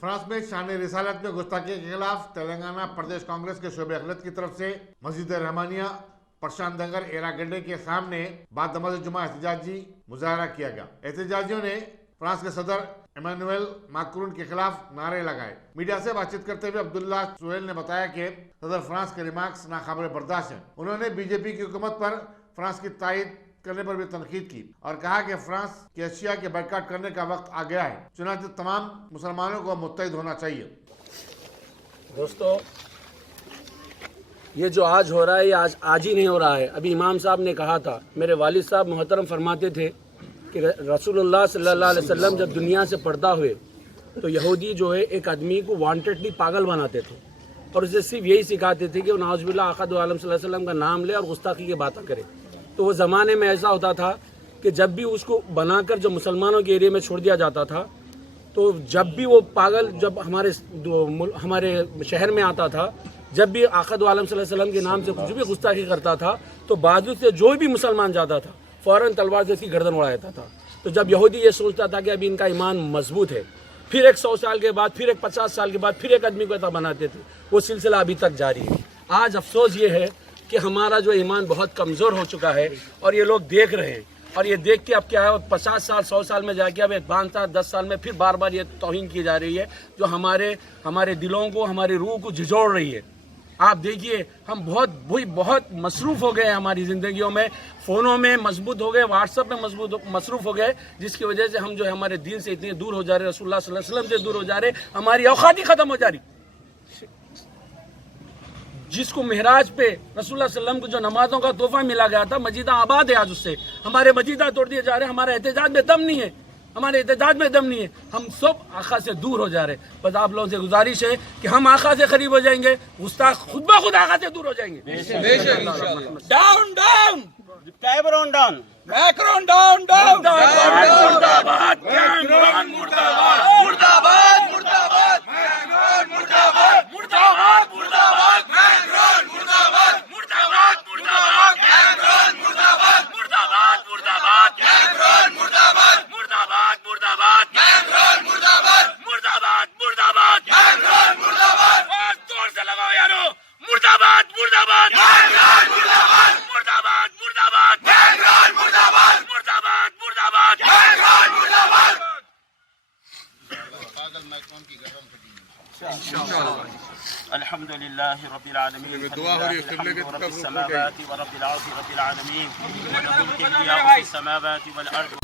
France میں شان رسالت میں گستاخی کے خلاف تلنگانہ پردیش کانگریس کے شعبہ اقلیت کی طرف سے مسجد رحمانیہ پرشانت نگر ایرا گڈے کے سامنے بعد نماز جمعہ احتجاجی مظاہرہ کیا گیا۔ احتجاجیوں نے فرانس کے صدر ایمانوئل میکرون کے خلاف نعرے لگائے۔ میڈیا سے بات چیت کرتے ہوئے عبداللہ سہیل نے بتایا کہ صدر فرانس کے ریمارکس ناقابل برداشت ہیں۔ انہوں نے بی جے پی کی حکومت پر فرانس کی تائید کرنے پر بھی تنقید کی اور کہا کہ فرانس کی اشیاء کے بائیکاٹ کرنے کا وقت آ گیا ہے، چنانچہ تمام مسلمانوں کو متحد ہونا چاہیے۔ دوستو، یہ جو آج ہو رہا ہے یہ آج ہی نہیں ہو رہا ہے۔ ابھی امام صاحب نے کہا تھا، میرے والد صاحب محترم فرماتے تھے کہ رسول اللہ صلی اللہ علیہ وسلم جب دنیا سے پردہ ہوئے تو یہودی جو ہے ایک آدمی کو وانٹڈلی پاگل بناتے تھے اور اسے صرف یہی سکھاتے تھے کہ وہ نعوذ باللہ آقا دو عالم صلی اللہ علیہ وسلم کا نام لے اور گستاخی کی باتیں کرے۔ تو وہ زمانے میں ایسا ہوتا تھا کہ جب بھی اس کو بنا کر جو مسلمانوں کے ایریا میں چھوڑ دیا جاتا تھا تو جب بھی وہ پاگل جب ہمارے شہر میں آتا تھا، جب بھی آقا دو عالم صلی اللہ علیہ وسلم کے نام سے کچھ بھی گستاخی کرتا تھا تو بازو سے جو بھی مسلمان جاتا تھا فوراً تلوار سے اس کی گردن اڑا دیتا تھا۔ تو جب یہودی یہ سوچتا تھا کہ ابھی ان کا ایمان مضبوط ہے، پھر ایک 100 سال کے بعد، پھر ایک 50 سال کے بعد پھر ایک آدمی کو ایسا بناتے تھے۔ وہ سلسلہ ابھی تک جاری ہے۔ آج افسوس یہ ہے کہ ہمارا جو ایمان بہت کمزور ہو چکا ہے اور یہ لوگ دیکھ رہے ہیں، اور یہ دیکھ کے اب کیا ہے 50 سال 100 سال میں جا کے اب 5 سال 10 سال میں پھر بار بار یہ توہین کی جا رہی ہے جو ہمارے دلوں کو، ہماری روح کو جھنجھوڑ رہی ہے۔ آپ دیکھیے ہم بہت مصروف ہو گئے ہیں ہماری زندگیوں میں، فونوں میں مضبوط ہو گئے، واٹس ایپ میں مصروف ہو گئے، جس کی وجہ سے ہم جو ہے ہمارے دین سے اتنے دور ہو جا رہے، رسول اللہ صلی اللہ علیہ وسلم سے دور ہو جا رہے، ہماری اوقات ہی ختم ہو جا رہی۔ جس کو معراج پہ رسول اللہ صلی اللہ علیہ وسلم کو جو نمازوں کا تحفہ ملا گیا تھا، مسجدیں آباد ہے آج اس سے، ہمارے مسجدیں توڑ دیے جا رہے ہیں، ہمارے احتجاج میں دم نہیں ہے، ہم سب آقا سے دور ہو جا رہے ہیں۔ بس آپ لوگوں سے گزارش ہے کہ ہم آقا سے قریب ہو جائیں گے، گستاخ خود بخود آقا سے دور ہو جائیں گے۔ Down down Cameron down Macron down down مرداباد کیمرون مرداباد مرداباد مرداباد میکرون مرداباد مرداباد مرداباد میکرون مرداباد مرداباد مرداباد میکرون مرداباد مرداباد مرداباد میکرون مرداباد مرداباد مرداباد میکرون مرداباد مرداباد مرداباد میکرون مرداباد اور زور سے لگاؤ یارو، مرداباد مرداباد میکرون مرداباد مرداباد مرداباد میکرون مرداباد مرداباد مرداباد میکرون مرداباد۔ الحمد لله رب العالمين، رب السماوات ورب العرش رب العالمين، وله الكبرياء في السماوات والأرض